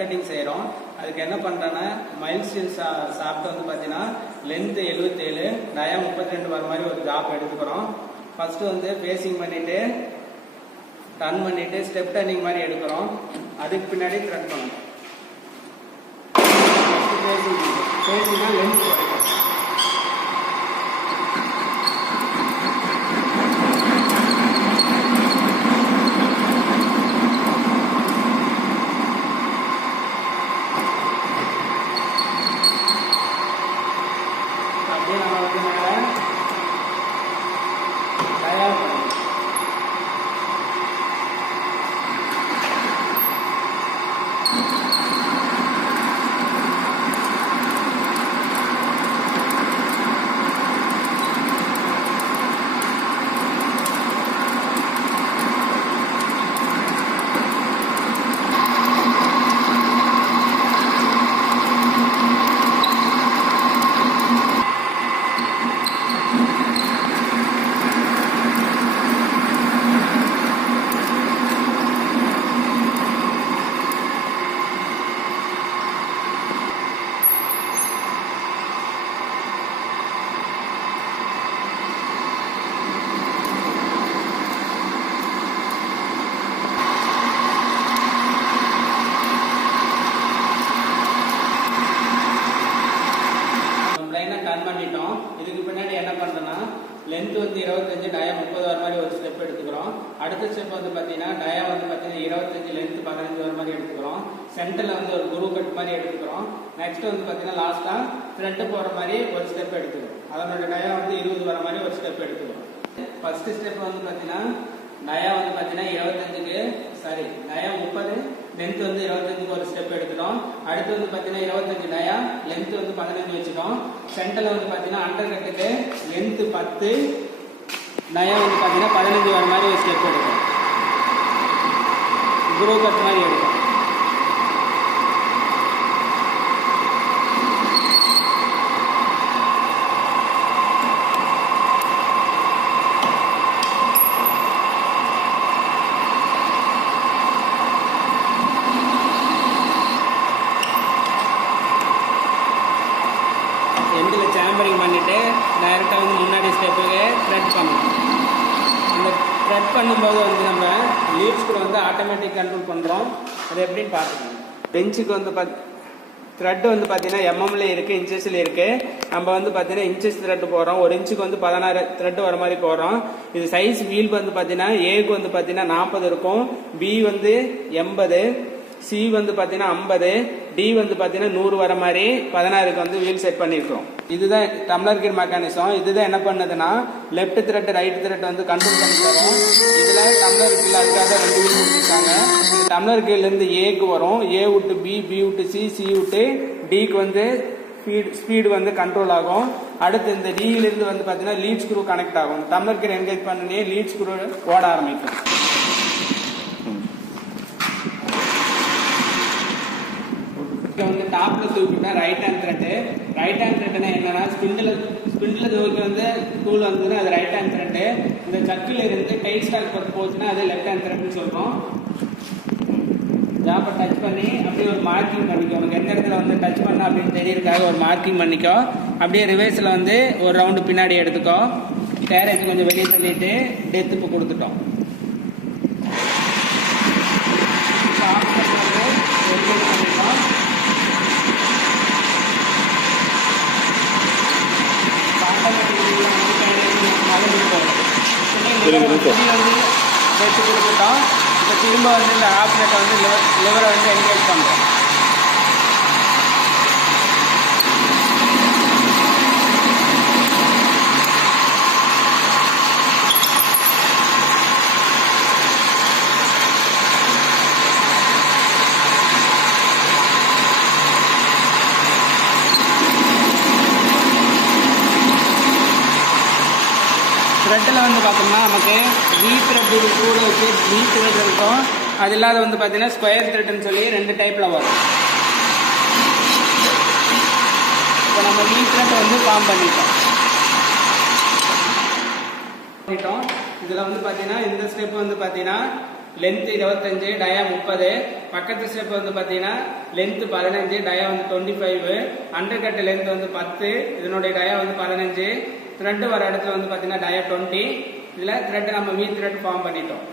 Cutting செய்கிறோம். அதுக்கு என்ன பண்ணுறேன்னா மைல் ஸ்டீல் ஷாஃப்ட் வந்து பார்த்தீங்கன்னா லென்த்து 77, டயா 32 வர மாதிரி ஒரு ஜாப் எடுத்துக்கிறோம். ஃபர்ஸ்ட் வந்து பேசிங் பண்ணிட்டு டர்ன் பண்ணிட்டு ஸ்டெப் டர்னிங் மாதிரி எடுக்கிறோம். அதுக்கு பின்னாடி த்ரெட் பண்ணணும். பேசிங்னா லென்த் வரைக்கும் அப்படியே நம்ம வந்து மேலே தயார் பண்ணணும். பண்ணிட்டோம். இதுக்கு பின்னாடி என்ன பண்றோம்னா லென்த் வந்து 25, டயா 30 வர மாதிரி ஒரு ஸ்டெப் எடுத்துக்கிறோம். அடுத்த ஸ்டெப் வந்து பாத்தீங்கன்னா டயா வந்து பாத்தீங்கன்னா 25, லென்த் 15 வர மாதிரி எடுத்துக்கிறோம். சென்டர்ல வந்து ஒரு குரு கட் மாதிரி எடுத்துக்கிறோம். நெக்ஸ்ட் வந்து பாத்தீங்கன்னா லாஸ்டா த்ரெட் போற மாதிரி ஒரு ஸ்டெப் எடுத்துக்கிறோம். அதனோட டயா வந்து 20 வர மாதிரி ஒரு ஸ்டெப் எடுத்துக்கிறோம். ஃபர்ஸ்ட் ஸ்டெப் வந்து பாத்தீங்கன்னா டயா வந்து பாத்தீங்கன்னா 25க்கு டயா 30, லென்த் வந்து 25க்கு ஒரு ஸ்டெப் எடுத்துட்டோம். அடுத்து வந்து பாத்தீங்கன்னா 25 டயா, லென்த் வந்து 15 வச்சுட்டோம். சென்டர்ல வந்து பாத்தீங்கன்னா அண்டர் கட்டுக்கு லென்த் 10, டயா வந்து பாத்தீங்கன்னா 15 வர மாதிரி ஒரு ஸ்டெப் எடுக்கும். குரோ கட் மாதிரி எடுக்கும். எண்டில் சேம்பரிங் பண்ணிவிட்டு டைரெக்டாக வந்து முன்னாடி ஸ்டெப்புக்கு த்ரெட் பண்ணணும். இந்த த்ரெட் பண்ணும்போது வந்து நம்ம லீட் ஸ்க்ரூ வந்து ஆட்டோமேட்டிக் கண்ட்ரோல் பண்ணுறோம். அது எப்படின்னு பார்த்துக்கணும். பெஞ்சுக்கு வந்து த்ரெட் வந்து பார்த்தீங்கன்னா எம்எம்ல இருக்குது, இன்ச்சஸில் இருக்குது. நம்ம வந்து பார்த்தீங்கன்னா இன்ச்சஸ் த்ரெட் போடுறோம். ஒரு இன்ச்சுக்கு வந்து 16 த்ரெட் வர மாதிரி போடுறோம். இது சைஸ் வீல் வந்து பார்த்தீங்கன்னா ஏக்கு வந்து பார்த்தீங்கன்னா 40 இருக்கும், பி வந்து 80, சி வந்து பாத்தீங்கன்னா 50, டி வந்து பாத்தீங்கன்னா 100 வர மாதிரி 16க்கு வந்து வீல் செட் பண்ணிருக்கோம். இதுதான் டம்ளர் கீர் மெக்கானிசம். இதுதான் என்ன பண்ணுதுன்னா லெஃப்ட் த்ரெட் ரைட் த்ரெட் வந்து கண்ட்ரோல் பண்ணி தரும். இதுல டம்ளர் கீழ் அதுக்காக 2 வீல் கொடுத்துருக்காங்க. டம்ளர் கீழ்ல இருந்து ஏக்கு வரும், ஏ விட்டு பி, பி விட்டு சி, சி விட்டு டிக்கு வந்து ஸ்பீடு வந்து கண்ட்ரோல் ஆகும். அடுத்து இந்த டியில இருந்து வந்து பாத்தீங்கன்னா லீட் ஸ்க்ரூ கனெக்ட் ஆகும். டம்ளர் கீர் என்கேஜ் பண்ணி லீட் ஸ்க்ரூ ஓட ஆரம்பிக்கும். வந்து டாப்ல தூக்கிட்டா right hand thread. Right hand த்ரெட்னா என்னன்னா ஸ்பிண்டில் தூக்கி வந்து டூல் வந்ததுன்னா அது ரைட் ஹேண்ட் த்ரெட். இந்த சக்கில் இருந்து டைட் ஸ்டாக் பட்டு போச்சுன்னா அது லெஃப்ட் ஹேண்ட் த்ரெட்னு சொல்றோம். ஜாப்பை டச் பண்ணி அப்படியே ஒரு மார்க்கிங் பண்ணிக்கோ. உனக்கு எந்த இடத்துல வந்து டச் பண்ண அப்படின்னு தெரியறதுக்காக ஒரு மார்க்கிங் பண்ணிக்கோ. அப்படியே ரிவர்ஸில் வந்து ஒரு ரவுண்டு பின்னாடி எடுத்துக்கோ. கேரேஜ் கொஞ்சம் வெளியே தள்ளிட்டு டெத் இப்போ கொடுத்துட்டோம். வச்சு கொடுத்துட்டோம். இப்போ திரும்ப வந்து இந்த ஆப்னெட்டை வந்து லிவரை வந்து என்கேஜ் பண்ணுறோம். த்ரெட்டில் வந்து பார்த்தோம்னா நமக்கு வி த்ரெட் கூட வச்சு வி த்ரெட் இருக்கும். அது இல்லாத வந்து பார்த்தீங்கன்னா ஸ்கொயர் த்ரெட்னு சொல்லி 2 டைப்பில் வரும். இப்போ நம்ம வி த்ரெட் வந்து ஃபார்ம் பண்ணிட்டோம். இதில் வந்து பார்த்தீங்கன்னா இந்த ஸ்டெப் வந்து பார்த்தீங்கன்னா லென்த் 25, டயா 30, பக்கத்து ஸ்டெப் வந்து பார்த்தீங்கன்னா லென்த்து 15, டயா வந்து 25, அண்டர் கட் லென்த் வந்து 10, இதனுடைய டயா வந்து 15, த்ரெட் வர இடத்துல வந்து பார்த்தீங்கன்னா டயா 20. இதில் த்ரெட் நம்ம மீன் த்ரெட் ஃபார்ம் பண்ணிட்டோம்.